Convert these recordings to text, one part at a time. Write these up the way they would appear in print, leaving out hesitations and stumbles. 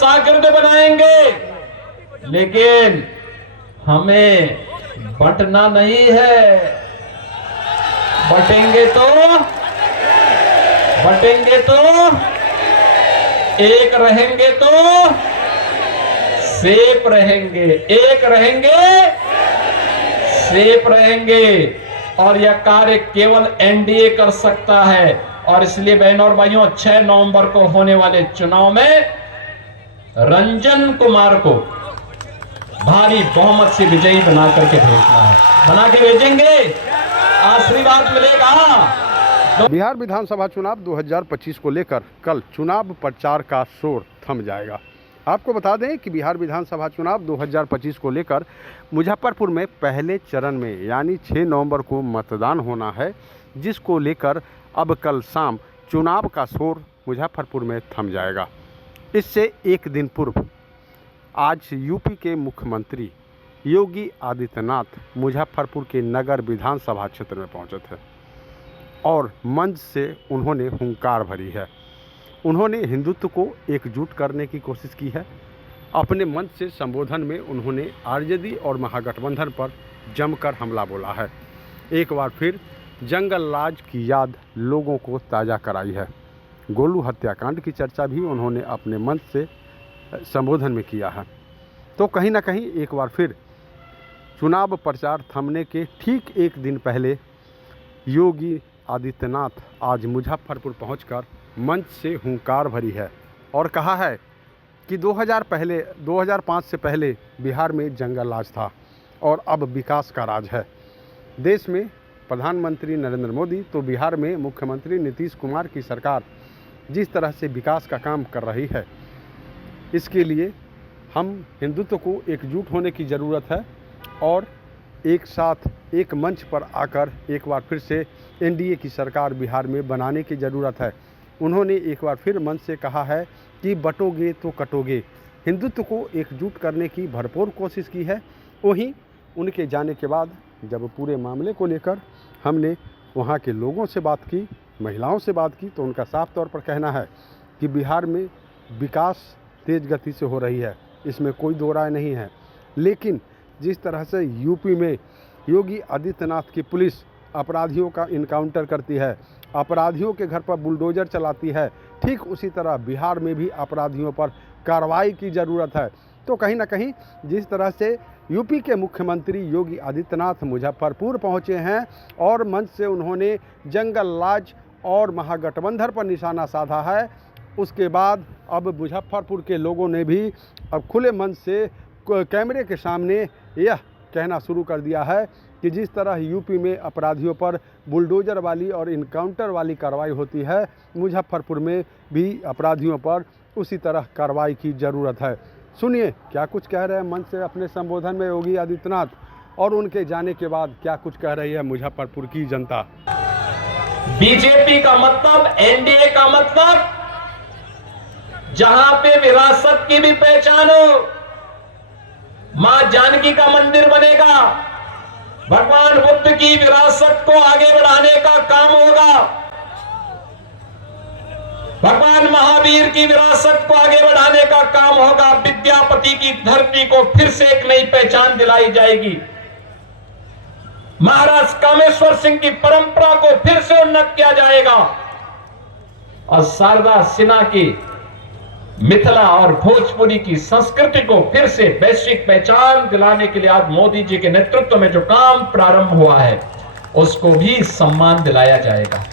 शागिर्द बनाएंगे, लेकिन हमें बंटना नहीं है। बटेंगे तो एक रहेंगे तो सेफ रहेंगे, एक रहेंगे सेफ रहेंगे। और यह कार्य केवल एनडीए कर सकता है। और इसलिए बहनों और भाइयों, 6 नवंबर को होने वाले चुनाव में रंजन कुमार को भारी बहुमत से विजयी बना करके भेजना है। बना के भेजेंगे, आशीर्वाद मिलेगा। बिहार विधानसभा चुनाव 2025 को लेकर कल चुनाव प्रचार का शोर थम जाएगा। आपको बता दें कि बिहार विधानसभा चुनाव 2025 को लेकर मुजफ्फरपुर में पहले चरण में यानी 6 नवंबर को मतदान होना है, जिसको लेकर अब कल शाम चुनाव का शोर मुजफ्फरपुर में थम जाएगा। इससे एक दिन पूर्व आज यूपी के मुख्यमंत्री योगी आदित्यनाथ मुजफ्फरपुर के नगर विधानसभा क्षेत्र में पहुंचे थे और मंच से उन्होंने हुंकार भरी है। उन्होंने हिंदुत्व को एकजुट करने की कोशिश की है। अपने मंच से संबोधन में उन्होंने आरजेडी और महागठबंधन पर जमकर हमला बोला है। एक बार फिर जंगल राज की याद लोगों को ताज़ा कराई है। गोलू हत्याकांड की चर्चा भी उन्होंने अपने मंच से संबोधन में किया है। तो कहीं ना कहीं एक बार फिर चुनाव प्रचार थमने के ठीक एक दिन पहले योगी आदित्यनाथ आज मुजफ्फरपुर पहुंचकर मंच से हुंकार भरी है और कहा है कि 2005 से पहले बिहार में जंगल राज था और अब विकास का राज है। देश में प्रधानमंत्री नरेंद्र मोदी तो बिहार में मुख्यमंत्री नीतीश कुमार की सरकार जिस तरह से विकास का काम कर रही है, इसके लिए हम हिंदुत्व को एकजुट होने की ज़रूरत है और एक साथ एक मंच पर आकर एक बार फिर से एनडीए की सरकार बिहार में बनाने की ज़रूरत है। उन्होंने एक बार फिर मंच से कहा है कि बटोगे तो कटोगे। हिंदुत्व को एकजुट करने की भरपूर कोशिश की है। वहीं उनके जाने के बाद जब पूरे मामले को लेकर हमने वहाँ के लोगों से बात की, महिलाओं से बात की, तो उनका साफ तौर पर कहना है कि बिहार में विकास तेज़ गति से हो रही है, इसमें कोई दो राय नहीं है। लेकिन जिस तरह से यूपी में योगी आदित्यनाथ की पुलिस अपराधियों का इनकाउंटर करती है, अपराधियों के घर पर बुलडोजर चलाती है, ठीक उसी तरह बिहार में भी अपराधियों पर कार्रवाई की ज़रूरत है। तो कहीं ना कहीं जिस तरह से यूपी के मुख्यमंत्री योगी आदित्यनाथ मुजफ्फरपुर पहुंचे हैं और मंच से उन्होंने जंगल राज और महागठबंधन पर निशाना साधा है, उसके बाद अब मुजफ्फरपुर के लोगों ने भी अब खुले मंच से कैमरे के सामने यह कहना शुरू कर दिया है कि जिस तरह यूपी में अपराधियों पर बुलडोजर वाली और इनकाउंटर वाली कार्रवाई होती है, मुजफ्फरपुर में भी अपराधियों पर उसी तरह कार्रवाई की ज़रूरत है। सुनिए क्या कुछ कह रहे हैं मंच से अपने संबोधन में योगी आदित्यनाथ और उनके जाने के बाद क्या कुछ कह रही है मुजफ्फरपुर की जनता। बीजेपी का मतलब, एनडीए का मतलब, जहां पे विरासत की भी पहचान हो, मां जानकी का मंदिर बनेगा, भगवान बुद्ध की विरासत को आगे बढ़ाने का काम होगा, भगवान महावीर की विरासत को आगे बढ़ाने का काम होगा, विद्यापति की धरती को फिर से एक नई पहचान दिलाई जाएगी, महाराज कामेश्वर सिंह की परंपरा को फिर से उन्नत किया जाएगा और शारदा सिन्हा की मिथिला और भोजपुरी की संस्कृति को फिर से वैश्विक पहचान दिलाने के लिए आज मोदी जी के नेतृत्व में जो काम प्रारंभ हुआ है उसको भी सम्मान दिलाया जाएगा।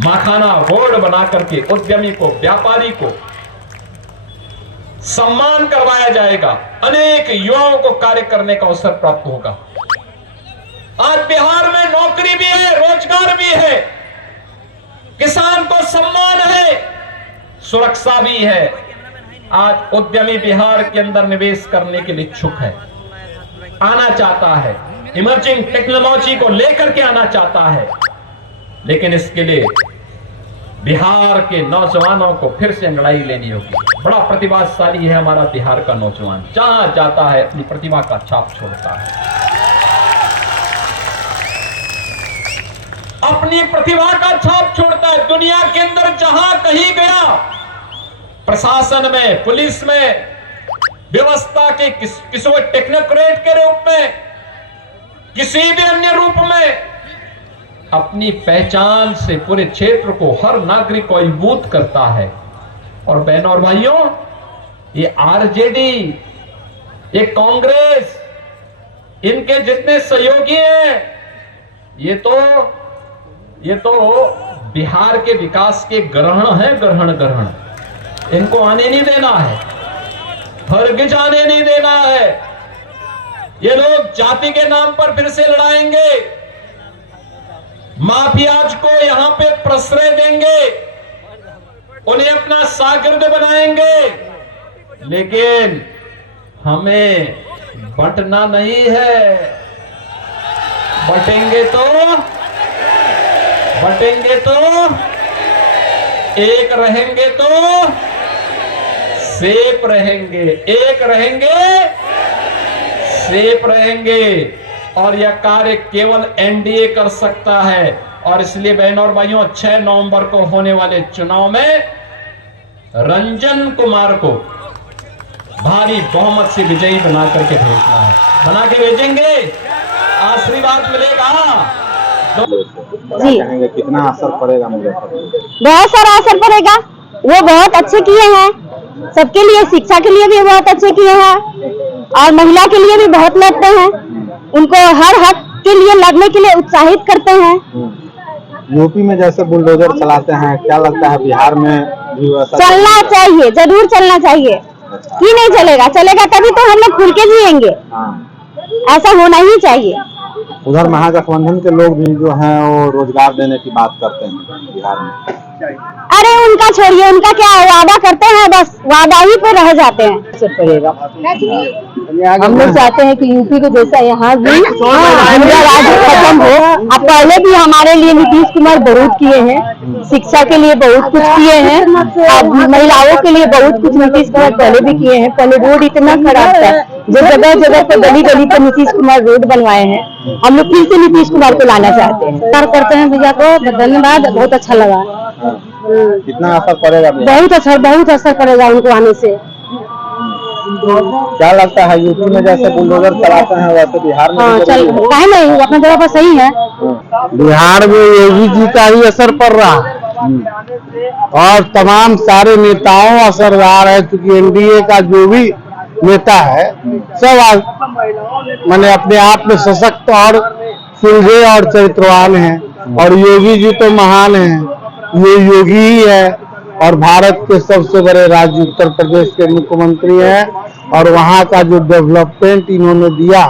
माखाना बोर्ड बना करके उद्यमी को, व्यापारी को सम्मान करवाया जाएगा, अनेक युवाओं को कार्य करने का अवसर प्राप्त होगा। आज बिहार में नौकरी भी है, रोजगार भी है, किसान को सम्मान है, सुरक्षा भी है। आज उद्यमी बिहार के अंदर निवेश करने के लिए इच्छुक है, आना चाहता है, इमर्जिंग टेक्नोलॉजी को लेकर के आना चाहता है, लेकिन इसके लिए बिहार के नौजवानों को फिर से अंगड़ाई लेनी होगी। बड़ा प्रतिभाशाली है हमारा बिहार का नौजवान, जहां जाता है अपनी प्रतिभा का छाप छोड़ता है, अपनी प्रतिभा का छाप छोड़ता है। दुनिया के अंदर जहां कहीं गया प्रशासन में, पुलिस में, व्यवस्था के किसी टेक्नोक्रेट के रूप में, किसी भी अन्य रूप में अपनी पहचान से पूरे क्षेत्र को, हर नागरिक को अभिभूत करता है। और बहनों और भाइयों, ये आरजेडी, ये कांग्रेस, इनके जितने सहयोगी हैं, ये तो बिहार के विकास के ग्रहण है, ग्रहण। इनको आने नहीं देना है, हरगिज आने नहीं देना है। ये लोग जाति के नाम पर फिर से लड़ाएंगे, माफियाज को यहां पे प्रश्रय देंगे, उन्हें अपना शागिर्द बनाएंगे, लेकिन हमें बंटना नहीं है। बटेंगे तो एक रहेंगे तो सेफ रहेंगे, एक रहेंगे सेफ रहेंगे। और यह कार्य केवल एनडीए कर सकता है। और इसलिए बहनों और भाइयों, 6 नवंबर को होने वाले चुनाव में रंजन कुमार को भारी बहुमत से विजयी बना करके भेजना है। बना के भेजेंगे, आशीर्वाद मिलेगा। जी, कहेंगे कितना असर पड़ेगा मुजफ्फरपुर? बहुत सारा असर पड़ेगा। वो बहुत अच्छे किए हैं, सबके लिए, शिक्षा के लिए भी बहुत अच्छे किए हैं, और महिला के लिए भी बहुत लड़ते हैं, उनको हर हक के लिए लड़ने के लिए उत्साहित करते हैं। यूपी में जैसे बुलडोजर चलाते हैं, क्या लगता है बिहार में भी वैसा चलना चाहिए, जरूर चलना चाहिए। क्यों नहीं चलेगा? चलेगा तभी तो हम लोग खुल के जिएंगे। हाँ। ऐसा होना ही चाहिए। उधर महागठबंधन के लोग भी जो हैं वो रोजगार देने की बात करते हैं बिहार में। अरे उनका छोड़िए, उनका क्या वादा करते हैं, बस वादा ही पे रह जाते हैं। हम लोग चाहते हैं कि यूपी को जैसा यहाँ भी गुंडा राज खत्म हो। अब पहले भी हमारे लिए नीतीश कुमार बहुत किए हैं, शिक्षा के लिए बहुत कुछ किए हैं, अब महिलाओं के लिए बहुत कुछ नीतीश कुमार पहले भी किए हैं। पहले रोड इतना खराब था, जो जगह जगह पे, गली गली पे नीतीश कुमार रोड बनवाए हैं। हम लोग फिर से नीतीश कुमार को लाना चाहते हैं। करते हैं भैया को धन्यवाद, बहुत अच्छा लगा। कितना असर पड़ेगा? बहुत असर पड़ेगा उनको आने से। क्या लगता है यूपी में जैसे बुलडोजर चलाते हैं वैसे बिहार में चल काहे नहीं, अपना जगह पर सही है। बिहार में योगी जी का ही असर पड़ रहा है और तमाम सारे नेताओं असरदार है, क्योंकि एनडीए का जो भी नेता है सब मैंने अपने आप में सशक्त और सुलझे और चरित्रवान हैं। और योगी जी तो महान हैं, ये योगी ही है और भारत के सबसे बड़े राज्य उत्तर प्रदेश के मुख्यमंत्री हैं, और वहाँ का जो डेवलपमेंट इन्होंने दिया